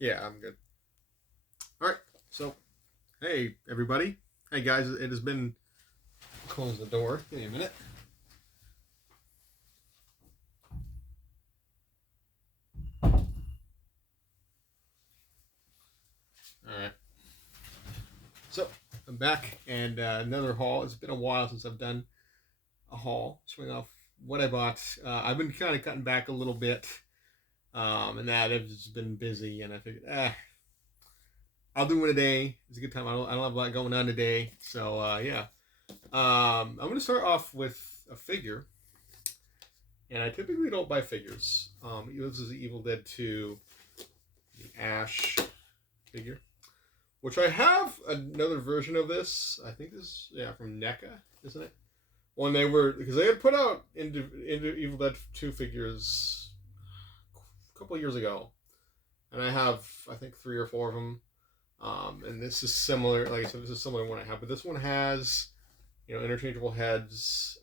Yeah, I'm good. All right. So, hey, everybody. Hey, guys. It has been. Close the door. Give me a minute. All right. So, I'm back, and another haul. It's been a while since I've done a haul, showing off what I bought. I've been kind of cutting back a little bit, and that I've just been busy, and I figured, I'll do one today. It's a good time. I don't have a lot going on today, so yeah. I'm going to start off with a figure, and I typically don't buy figures. This is the Evil Dead 2, the Ash figure, which I have another version of this. I think this, yeah, from NECA, isn't it? When they were, because they had put out into Evil Dead 2 figures a couple of years ago, and I have, I think, three or four of them. And this is similar, like I said, this is similar to one I have, but this one has, interchangeable heads,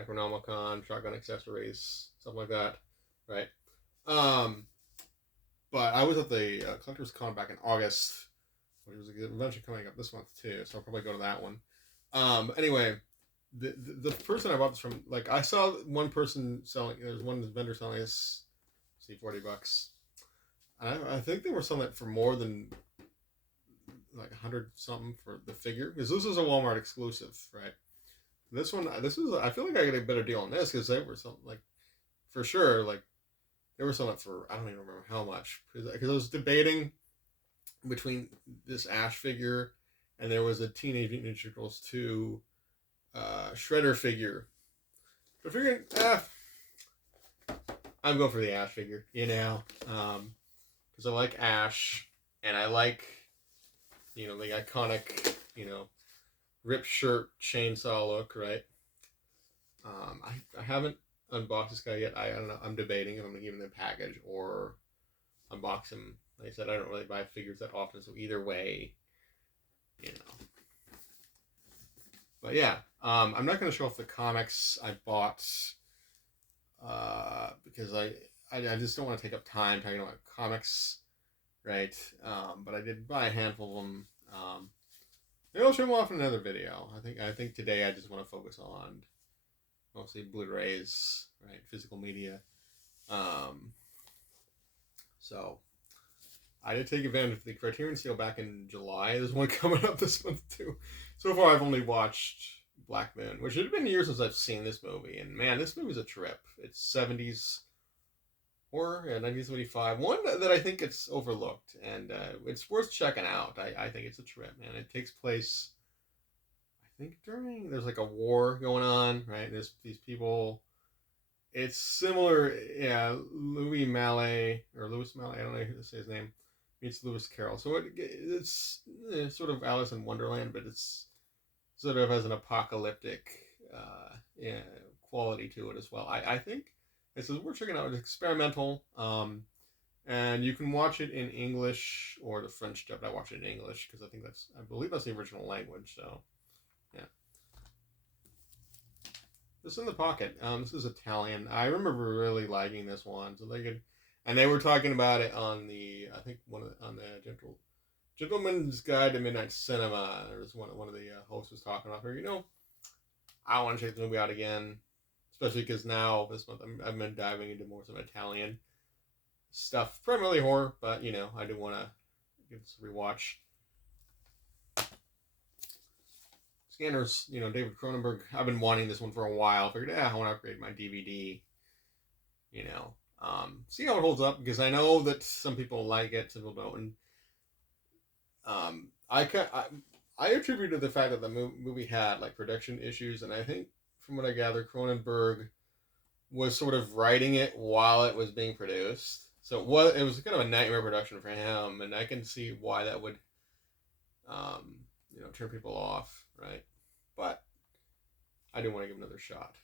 Necronomicon, shotgun accessories, stuff like that, right? Um, but I was at the Collector's Con back in August. There was a convention coming up this month too, so I'll probably go to that one. Anyway, the person I bought this from, like, I saw one person selling. There's one vendor selling this, see, $40. I think they were selling it for more than like 100 something for the figure, because this is a Walmart exclusive, right? This is. I feel like I get a better deal on this because they were something like, for sure, like they were selling it for, I don't even remember how much, because I was debating between this Ash figure and there was a Teenage Mutant Ninja Turtles 2 Shredder figure. But figuring, I'm going for the Ash figure, because I like Ash and I like, the iconic, ripped shirt chainsaw look, right? I haven't unboxed this guy yet. I don't know. I'm debating if I'm gonna give him the package or unbox him. Like I said, I don't really buy figures that often, so either way, you know. But yeah, I'm not gonna show off the comics I bought because I just don't want to take up time talking about comics, right? But I did buy a handful of them. Maybe I'll show them off in another video. I think today I just want to focus on mostly Blu-rays, right? Physical media. Um, so I did take advantage of the Criterion sale back in July. There's one coming up this month too. So far, I've only watched Black Moon, which it had been years since I've seen this movie, and man, this movie's a trip. It's 70s horror, yeah, 1975. One that I think it's overlooked, and it's worth checking out. I think it's a trip, man. It takes place, I think, during, there's like a war going on, right? There's these people. It's similar, yeah. Louis Malle, I don't know how to say his name, meets Lewis Carroll. So it's sort of Alice in Wonderland, but it's sort of has an apocalyptic, yeah, quality to it as well. I think it's worth checking out. It's experimental, and you can watch it in English or the French dub. I watch it in English because I believe that's the original language. So yeah. This in the pocket. This is Italian. I remember really liking this one, so they could, and they were talking about it on the, I think on the Gentleman's Guide to Midnight Cinema. There was one of the hosts was talking about her. I want to check the movie out again, especially because now this month I've been diving into more some Italian stuff, primarily horror, but I do want to give this a rewatch. Scanners, David Cronenberg. I've been wanting this one for a while. I figured, I want to upgrade my DVD. See how it holds up, because I know that some people like it, some people don't. And I attribute to the fact that the movie had like production issues, and I think from what I gather, Cronenberg was sort of writing it while it was being produced. So it was kind of a nightmare production for him, and I can see why that would turn people off, right? But I do want to give another shot.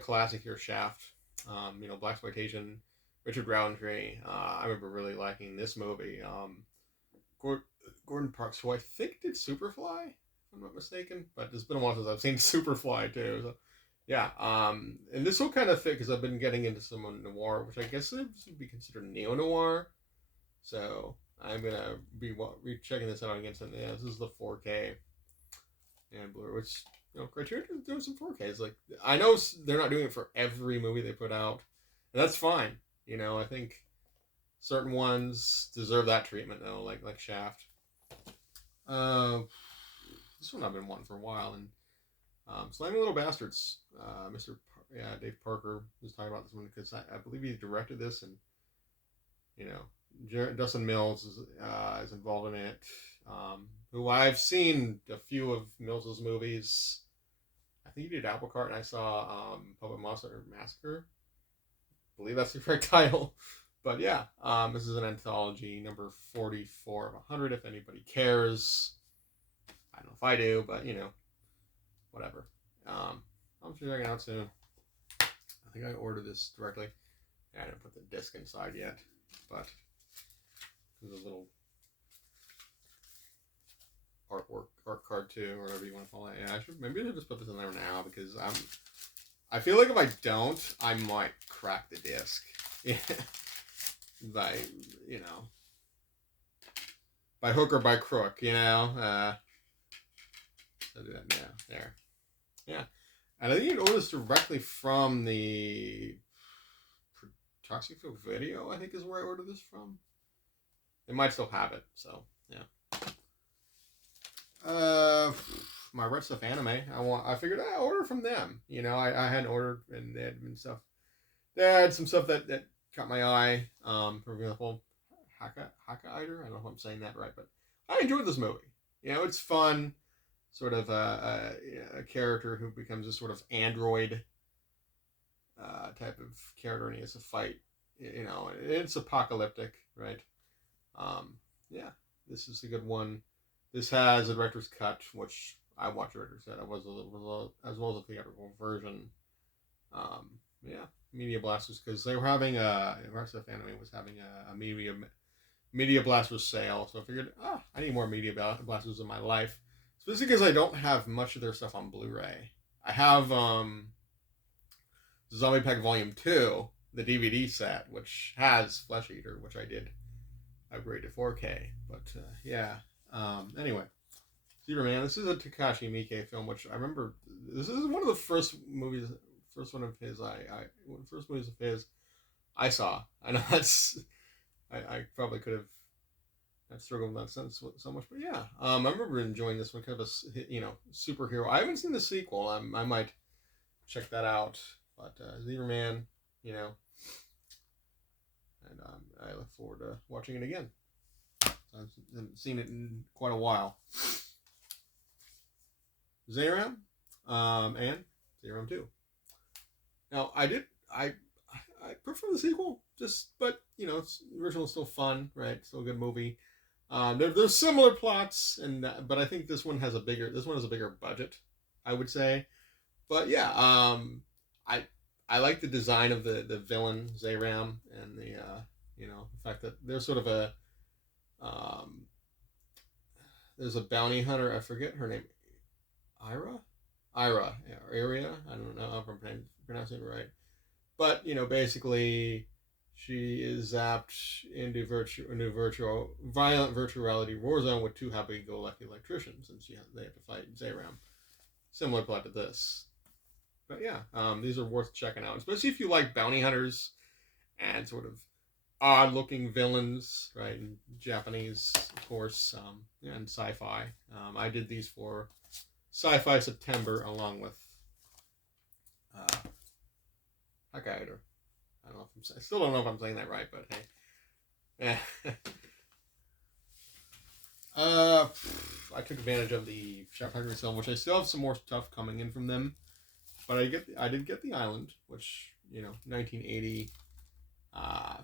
Classic here, Shaft. Blaxploitation. Richard Roundtree. I remember really liking this movie. Gordon Parks, who I think did Superfly, if I'm not mistaken. But it's been a while since I've seen Superfly too. So Yeah, and this will kind of fit because I've been getting into some noir, which I guess would be considered neo noir. So I'm gonna be checking this out again. And yeah, this is the 4K and Blu-ray, which Criterion is doing some 4Ks. Like I know they're not doing it for every movie they put out, and that's fine. I think certain ones deserve that treatment though, like Shaft. Uh, this one I've been wanting for a while, and Slimy Little Bastards. Dave Parker was talking about this one because I believe he directed this, and you know, Dustin Mills is involved in it. Who I've seen a few of Mills's movies. I think he did Apple Cart, and I saw Puppet Monster Massacre. I believe that's the correct title. But yeah, this is an anthology, number 44 of 100. If anybody cares, I don't know if I do, but whatever. I'm checking it out soon. I think I ordered this directly. I didn't put the disc inside yet, but there's a little art card too, or whatever you want to call it. Yeah, maybe I should just put this in there now because I feel like if I don't, I might crack the disc. Yeah. by by hook or by crook, I'll do that now. There. Yeah. And I think you can order this directly from the Toxico Video, I think is where I ordered this from. They might still have it, so yeah. My Red Stuff Anime. I figured I order from them. I hadn't ordered, and they had been stuff. They had some stuff that caught my eye. For example, Hakaider. I don't know if I'm saying that right, but I enjoyed this movie. It's fun. Sort of a character who becomes a sort of android type of character, and he has to fight. It's apocalyptic, right? Yeah, this is a good one. This has a director's cut, which I watched the director's cut. I was as well as a theatrical version. Yeah, Media Blasters, because they were having SF Anime was having a Media Blasters sale, so I figured, I need more Media Blasters in my life. Especially because I don't have much of their stuff on Blu-ray. I have Zombie Pack Volume 2, the DVD set, which has Flesh Eater, which I did upgrade to 4K. But yeah. Anyway, Superman. This is a Takashi Miike film, which I remember. This is one of the first movies of his I saw. I know I probably could have. I've struggled with that sense so much, but yeah, I remember enjoying this one. Kind of a superhero. I haven't seen the sequel. I might check that out. But Zeberman, and I look forward to watching it again. I haven't seen it in quite a while. Zeram, and Zeram 2. Now I prefer the sequel, but the original is still fun, right? Still a good movie. There's similar plots, but I think this one has a bigger budget, I would say. But yeah, I like the design of the villain Zeram, and the fact that there's sort of there's a bounty hunter. I forget her name. Ira, yeah, Aria. I don't know if I'm pronouncing it right, but basically. She is zapped into violent virtual reality war zone with two happy-go-lucky electricians, and they have to fight Zeram. Similar plot to this, but yeah, these are worth checking out, especially if you like bounty hunters and sort of odd-looking villains, right? In Japanese, of course, and sci-fi. I did these for Sci-Fi September along with Hakaider. I still don't know if I'm saying that right, but hey. I took advantage of the Chef Factory sale, which I still have some more stuff coming in from them. But I did get The Island, which 1980.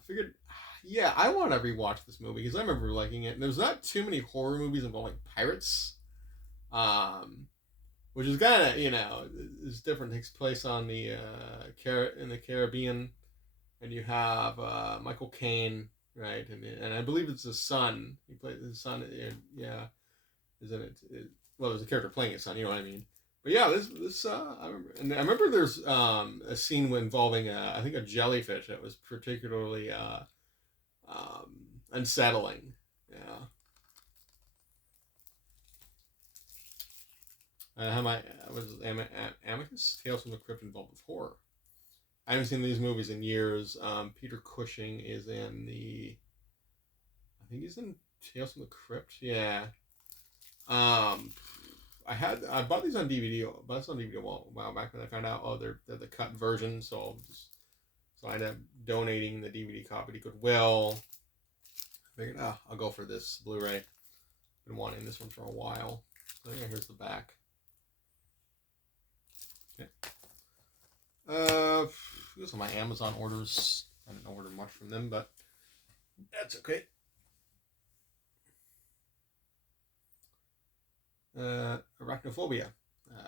Figured, yeah, I want to rewatch this movie because I remember liking it. And there's not too many horror movies involving pirates, which is kind of is different. It takes place on in the Caribbean. And you have Michael Caine, right? And I believe it's his son. He plays his son. Yeah, isn't it? Well, there's a character playing his son. You know what I mean? But yeah, this I remember there's a scene involving I think a jellyfish that was particularly unsettling. Yeah. How my was Amicus Tales from the Crypt involved with horror. I haven't seen these movies in years. Peter Cushing is in I think he's in Tales from the Crypt. Yeah. Um, I bought these on DVD. Bought this on DVD a while back, and I found out they're the cut version. So I ended up donating the DVD copy to Goodwill. I figured, I'll go for this Blu-ray. Been wanting this one for a while. So yeah, here's the back. Okay. These are my Amazon orders. I didn't order much from them, but that's okay. Arachnophobia,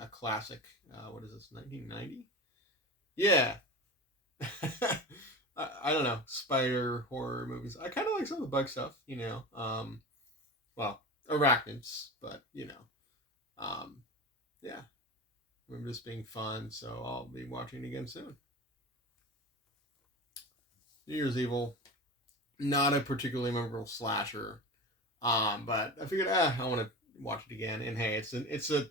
a classic. What is this? 1990? Yeah. I don't know. Spider horror movies. I kind of like some of the bug stuff, you know. Well, arachnids, but you know. Yeah. Remember this being fun, so I'll be watching it again soon. New Year's Evil, not a particularly memorable slasher, but I figured, I want to watch it again. And hey, it's a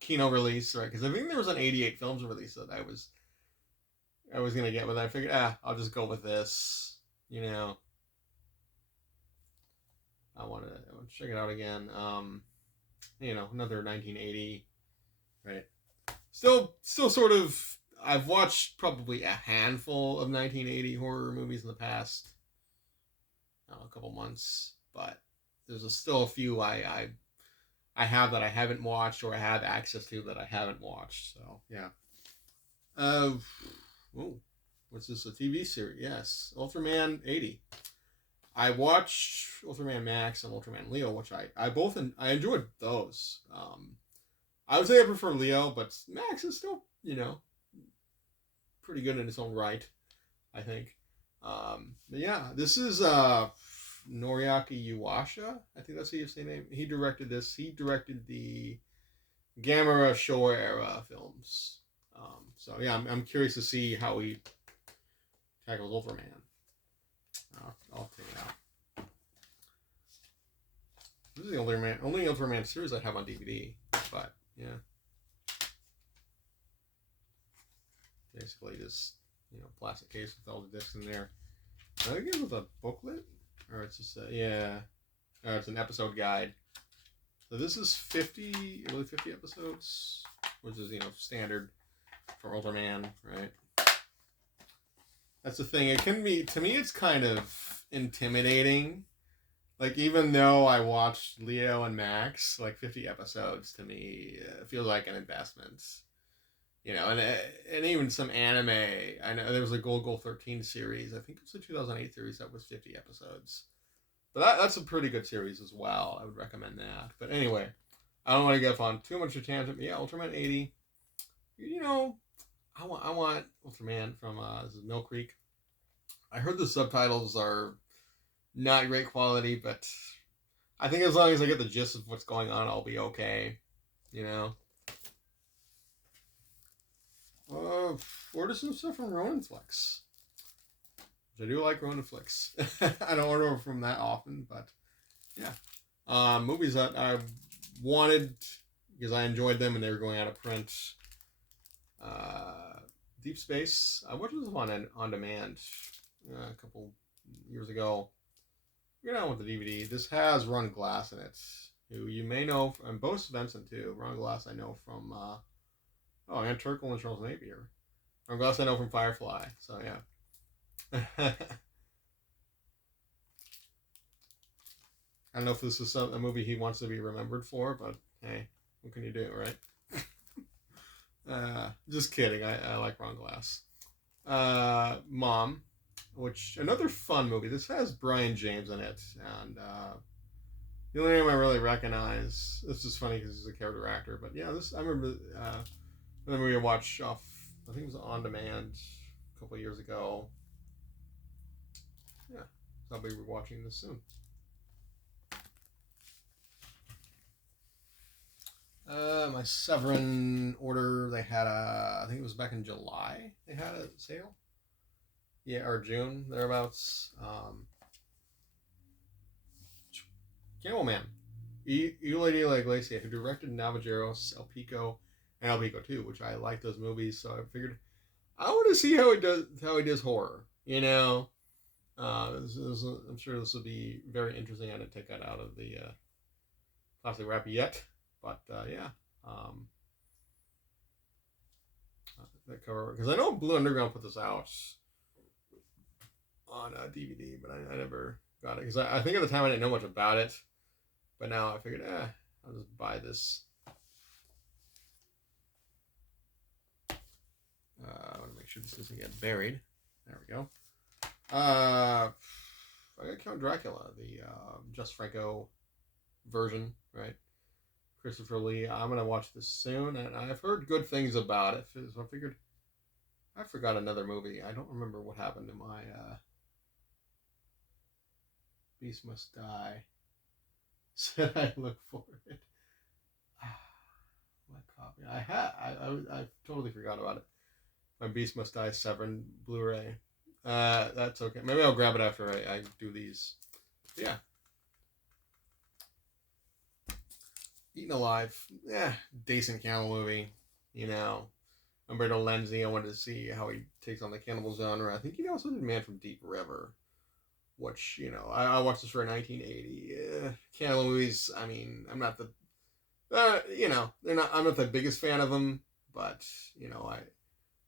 Kino release, right? Because I think there was an '88 films release that I was gonna get, but I figured, I'll just go with this. You know, I want to check it out again. Another 1980, right? Still sort of. I've watched probably a handful of 1980 horror movies in the past, a couple months, but there's still a few I have that I haven't watched, or I have access to that I haven't watched. So yeah. What's this? A TV series? Yes, Ultraman 80. I watched Ultraman Max and Ultraman Leo, which I enjoyed those. I would say I prefer Leo, but Max is still pretty good in its own right, I think. But yeah, this is Noriaki Yuasha. I think that's how you say name. He directed this. He directed the Gamera Showa era films. So yeah, I'm curious to see how he tackles Ultraman. I'll take it out. This is the only Ultraman series I have on DVD. But yeah, basically just plastic case with all the discs in there. I think it was a booklet, or it's just it's an episode guide. So this is 50 episodes, which is standard for Ultraman, right? That's the thing. It can be, to me, it's kind of intimidating. Like, even though I watched Leo and Max, like 50 episodes to me feels like an investment. And even some anime. I know there was a Golgo 13 series. I think it was a 2008 series that was 50 episodes. But that's a pretty good series as well. I would recommend that. But anyway, I don't want to get off on too much of a tangent. But yeah, Ultraman 80. I want Ultraman from this is Mill Creek. I heard the subtitles are not great quality, but I think as long as I get the gist of what's going on, I'll be okay. Order some stuff from Roninflix. I do like Roninflix. I don't order from that often, but yeah. Movies that I wanted because I enjoyed them and they were going out of print. Deep Space. I watched this on demand a couple years ago. Get on with the DVD. This has Ron Glass in it, who you may know, and Bo Svensson too. Ron Glass I know from and Turkle and Charles Napier. Ron Glass I know from Firefly. So yeah. I don't know if this is a movie he wants to be remembered for, but hey, what can you do, right? Just kidding. I like Ron Glass. Mom, which another fun movie. This has Brian James in it, and the only name I really recognize. This is funny because he's a character actor, but yeah, I remember the movie I watched off. I think it was on demand a couple of years ago. Yeah, so I'll be rewatching this soon. My Severin order, they had I think it was back in July, they had a sale. Yeah, or June, thereabouts. Camel Man. Eloy de la Iglesia, who directed Navajeros, El Pico, and El Pico 2, which I like those movies, so I figured I want to see how he does horror. I'm sure this will be very interesting. I didn't take that out of the plastic wrap yet, but yeah, um, that cover because I know Blue Underground put this out on DVD, but I never got it because I think at the time I didn't know much about it, but now I figured, I'll just buy this. I want to make sure this doesn't get buried. There we go. I got Count Dracula, the Just Franco version, right? Christopher Lee. I'm gonna watch this soon, and I've heard good things about it. So I figured I forgot another movie. I don't remember what happened to my Beast Must Die. Said I look for it. My copy. I totally forgot about it. My Beast Must Die Severin Blu-ray. That's okay. Maybe I'll grab it after I do these. Yeah. Eaten Alive. Yeah, decent cannibal movie. You know, Umberto Lenzi. I wanted to see how he takes on the cannibal genre. I think he also did Man from Deep River, which I watched this for 1980. Cannibal movies. I mean, I'm not the they're not. I'm not the biggest fan of them, but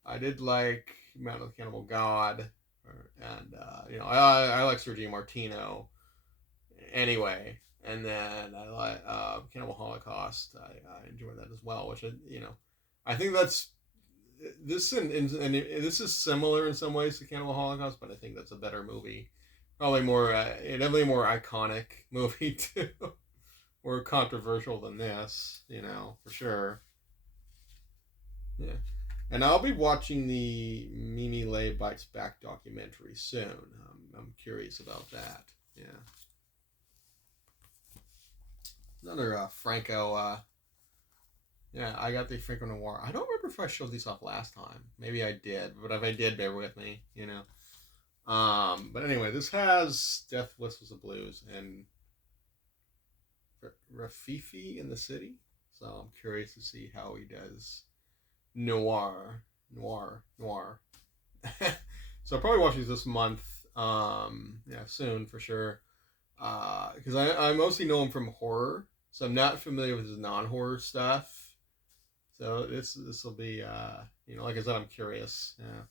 I did like Man of the Cannibal God, and I like Sergio Martino anyway. And then I like Cannibal Holocaust. I enjoy that as well, which I think that's and this is similar in some ways to Cannibal Holocaust, but I think that's a better movie. Probably more, definitely a more iconic movie too, more controversial than this, for sure. Yeah, and I'll be watching the Mimi Lay Bites Back documentary soon. I'm curious about that. Yeah. Another Franco. Yeah, I got the Franco Noir. I don't remember if I showed these off last time. Maybe I did, but if I did, bear with me. But anyway, this has Death Whistles the Blues and Rafifi in the City. So I'm curious to see how he does noir. So I'll probably watch these this month. Yeah, soon for sure. Because I mostly know him from horror, so I'm not familiar with his non-horror stuff. So this will be like I said, I'm curious. Yeah.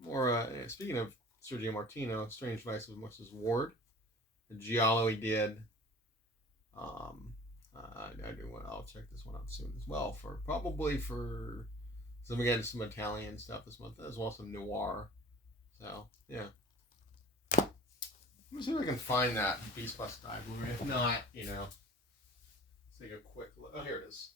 More speaking of Sergio Martino, Strange Vice of Mrs. Ward, the Giallo he did. I do want. I'll check this one out soon as well for some Italian stuff this month as well as some noir. So yeah. Let me see if I can find that Beast Must Die Blu-ray. If not, let's take a quick look. Oh, here it is.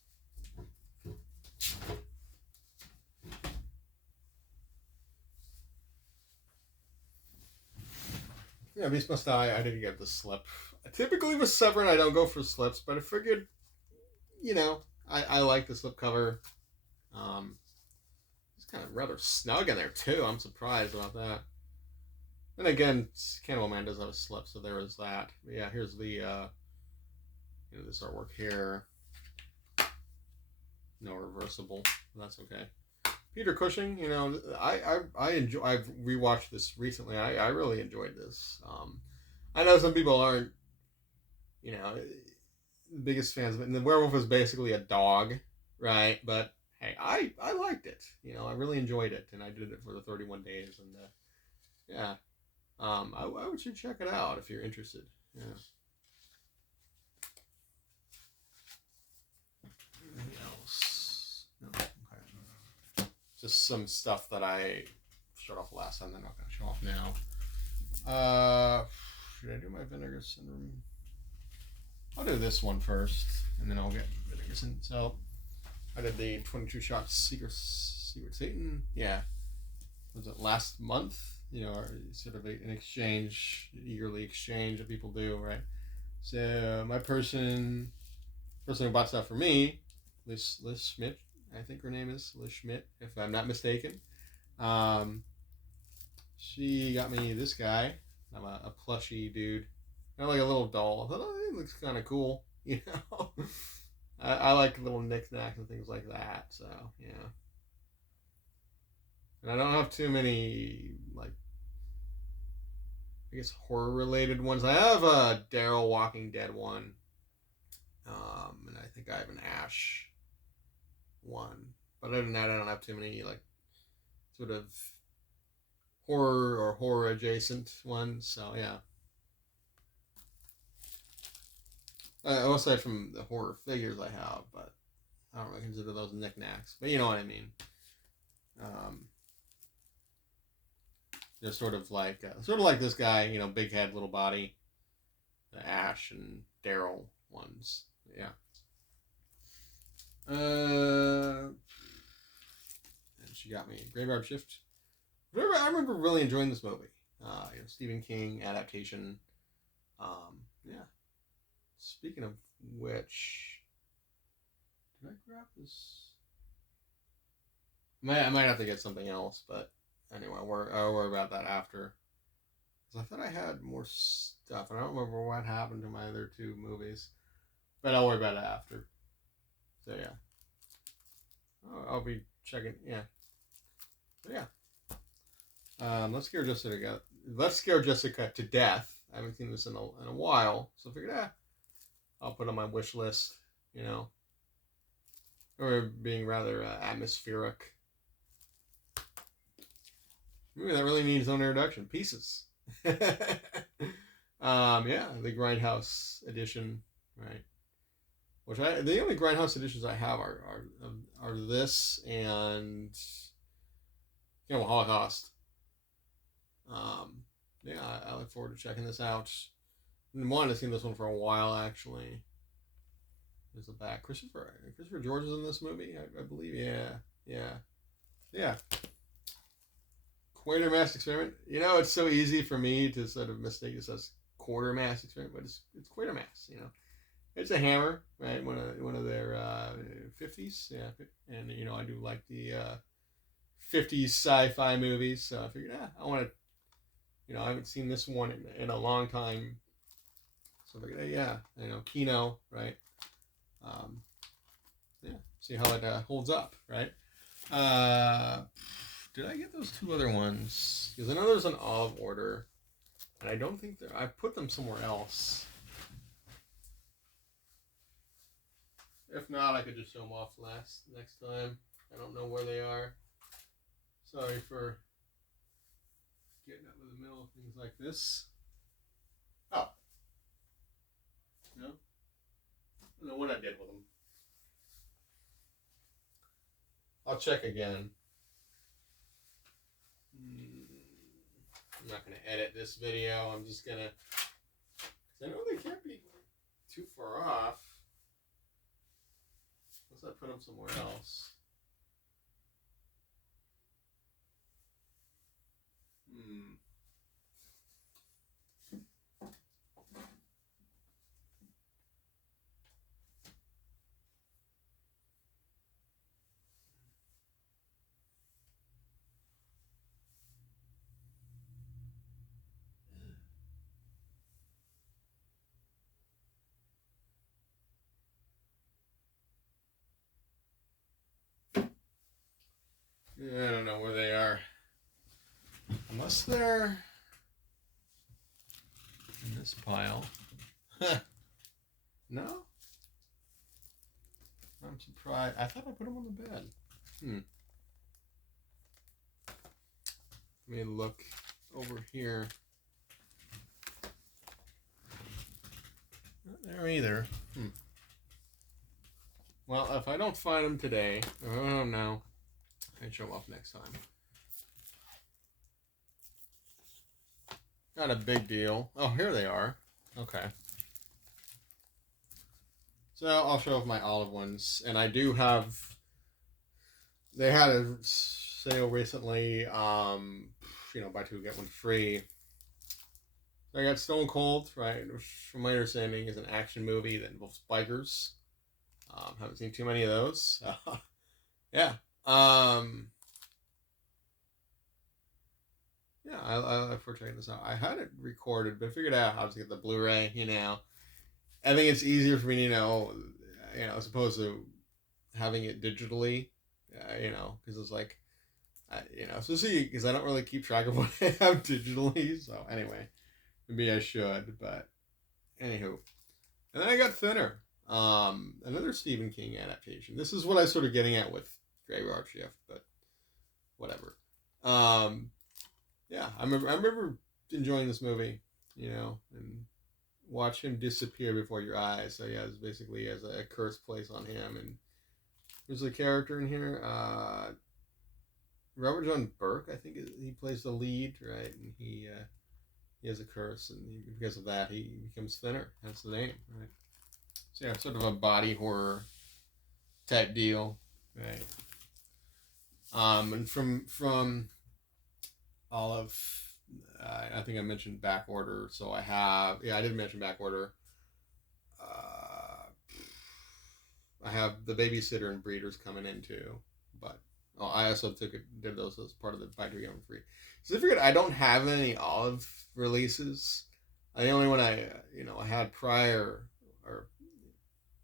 Yeah, Beast Must Die. I didn't get the slip. Typically with Severin, I don't go for slips, but I figured, I like the slip cover. It's kind of rather snug in there too. I'm surprised about that. And again, Cannibal Man does have a slip, so there is that. But yeah, here's the this artwork here. No reversible. That's okay. Peter Cushing, I enjoy. I've rewatched this recently. I really enjoyed this. I know some people aren't, the biggest fans of it. And the werewolf is basically a dog, right? But hey, I liked it. I really enjoyed it, and I did it for the 31 days, and yeah. I would you check it out if you're interested. Yeah. Anything else? No. Okay. Just some stuff that I showed off last time. They're not going to show off now. Should I do my Vinegar Syndrome? I'll do this one first, and then I'll get Vinegar Syndrome. So I did the 22 shot Secret Satan. Yeah. Was it last month? Sort of an exchange, yearly exchange that people do, right? So my person person who bought stuff for me, Liz Schmidt, I think her name is Liz Schmidt, if I'm not mistaken. Um, she got me this guy. I'm a plushy dude. Kind of like a little doll. I thought, oh, it looks kind of cool. You know, I like little knickknacks and things like that. So yeah, and I don't have too many like I guess horror related ones. I have a Daryl Walking Dead one, and I think I have an Ash one. But other than that, I don't have too many like sort of horror or horror adjacent ones. So yeah. Aside from the horror figures I have, but I don't really consider those knickknacks. But you know what I mean. Um, they're sort of like this guy, you know, big head, little body, the Ash and Daryl ones. Yeah. And she got me Graveyard Shift. I remember really enjoying this movie. You know, Stephen King adaptation. Yeah. Speaking of which, did I grab this? I might have to get something else, but anyway, I'll worry about that after. Because I thought I had more stuff, and I don't remember what happened to my other two movies. But I'll worry about it after. So yeah. I'll be checking, yeah. So yeah. Let's scare Jessica to death. I haven't seen this in a while, so I figured, I'll put on my wish list, you know. Or being rather atmospheric. Maybe that really needs its own introduction. Pieces. Yeah, the Grindhouse edition, right? The only Grindhouse editions I have are this and Cannibal Holocaust. Yeah, I look forward to checking this out. I wanted to see this one for a while, actually. There's the back. Christopher George is in this movie, I believe. Yeah. Quatermass Experiment. You know, it's so easy for me to sort of mistake this as Quartermass Experiment, but it's Quatermass. You know, it's a hammer, right? One of their 50s. Yeah, and you know, I do like the 50s sci-fi movies, so I figured, I want to. You know, I haven't seen this one in a long time. So I figured, you know, Kino, right? Yeah, see how it holds up, right? Did I get those two other ones? Because I know there's an olive order, and I don't think I put them somewhere else. If not, I could just show them off next time. I don't know where they are. Sorry for getting up in the middle of things like this. Oh. No? I don't know what I did with them. I'll check again. I'm not going to edit this video. I'm just going to... I know they can't be too far off. Unless I put them somewhere else. Yeah, I don't know where they are. Unless they're in this pile. No? I'm surprised. I thought I put them on the bed. Let me look over here. Not there either. Well, if I don't find them today, I don't know. I can show them off next time. Not a big deal. Oh, here they are. Okay. So I'll show off my olive ones. And I do have... They had a sale recently, you know, buy two, get one free. So I got Stone Cold, right, which from my understanding is an action movie that involves bikers. Haven't seen too many of those. Yeah. Um, yeah, I look forward to checking this out. I had it recorded, but I figured out how to get the Blu-ray. I think it's easier for me, as opposed to having it digitally. Because it's like, especially because I don't really keep track of what I have digitally. So anyway, maybe I should. But anywho, and then I got Thinner, another Stephen King adaptation. This is what I was sort of getting at with Graveyard Shift, but whatever. Yeah, I remember enjoying this movie, and watch him disappear before your eyes. So yeah, it's basically as a curse placed on him. And there's a character in here, Robert John Burke, I think he plays the lead, right? And he has a curse, and because of that, he becomes thinner. That's the name, right? So yeah, sort of a body horror type deal, right? And from all of, I think I mentioned back order, so I did mention back order. I have The Babysitter and Breeders coming in too, but I also did those as part of the Buy Two Get One Free. So I figured I don't have any Olive releases. The only one I had prior, or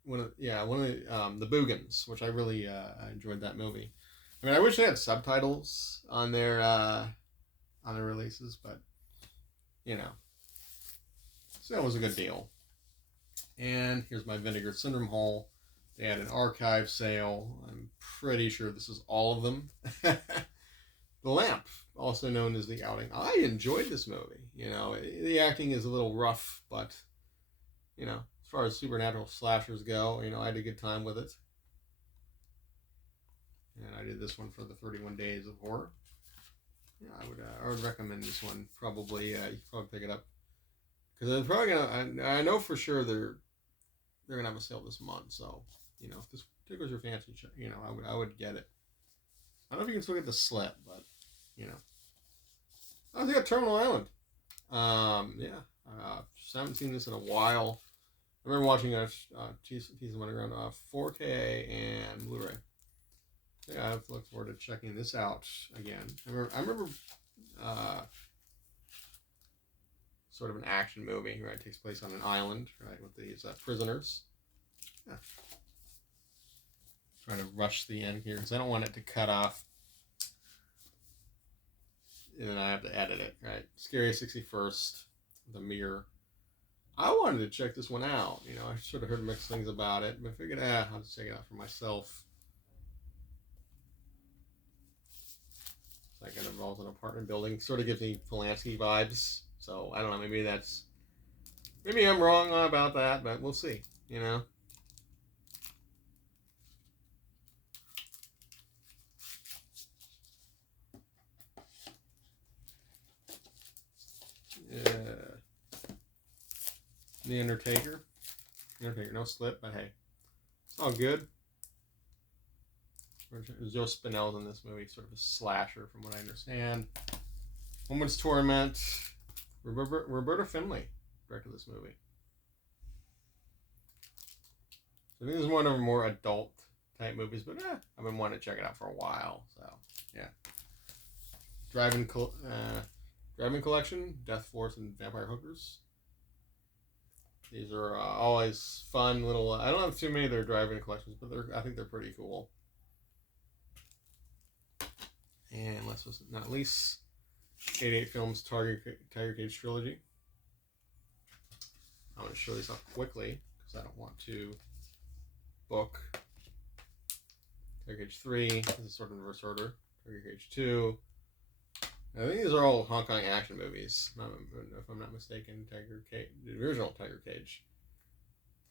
one of the Boogans, which I really enjoyed that movie. I mean, I wish they had subtitles on their releases, but so that was a good deal. And here's my Vinegar Syndrome haul. They had an archive sale. I'm pretty sure this is all of them. The Lamp, also known as The Outing. I enjoyed this movie. The acting is a little rough, but as far as supernatural slashers go, I had a good time with it. And I did this one for the 31 Days of Horror. Yeah, I would recommend this one. Probably, you could probably pick it up because they're probably gonna. I know for sure they're gonna have a sale this month. So if this tickles your fancy, I would get it. I don't know if you can still get the slip, but I think at Terminal Island. Yeah, haven't seen this in a while. I remember watching a Tease of Underground 4K and Blu-ray. Yeah, I have to look forward to checking this out again. I remember sort of an action movie, right? It takes place on an island, right, with these prisoners. Yeah. Trying to rush the end here because I don't want it to cut off. And then I have to edit it, right? Scary 61st, The Mirror. I wanted to check this one out. I sort of heard mixed things about it, but I figured, I'll just check it out for myself. Like it involves an apartment building. Sort of gives me Polanski vibes. So I don't know. Maybe I'm wrong about that, but we'll see. Yeah, The Undertaker. No slip, but hey, it's all good. Joe Spinell's in this movie, sort of a slasher, from what I understand. Woman's Torment. Roberta Findlay directed this movie. So I think this is one of the more adult type movies, but I've been wanting to check it out for a while. So yeah. Driving Collection, Death Force, and Vampire Hookers. These are always fun little. I don't have too many of their drive-in collections, but I think they're pretty cool. And last but not least, 88 Films Tiger Cage Trilogy. I'm going to show these off quickly because I don't want to book. Tiger Cage 3, this is sort of in reverse order. Tiger Cage 2. I think these are all Hong Kong action movies, if I'm not mistaken. The original Tiger Cage.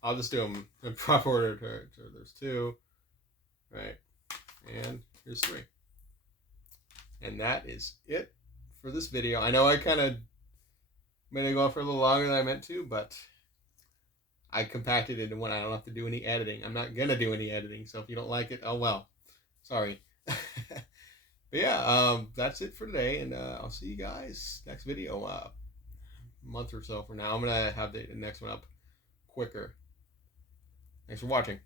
I'll just do them in proper order. There's 2, right? And here's 3. And that is it for this video. I know I kind of made it go on for a little longer than I meant to, but I compacted it into one. I don't have to do any editing. I'm not going to do any editing, so if you don't like it, oh well. Sorry. But yeah, that's it for today, and I'll see you guys next video, a month or so from now. I'm going to have the next one up quicker. Thanks for watching.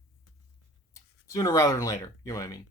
Sooner rather than later. You know what I mean?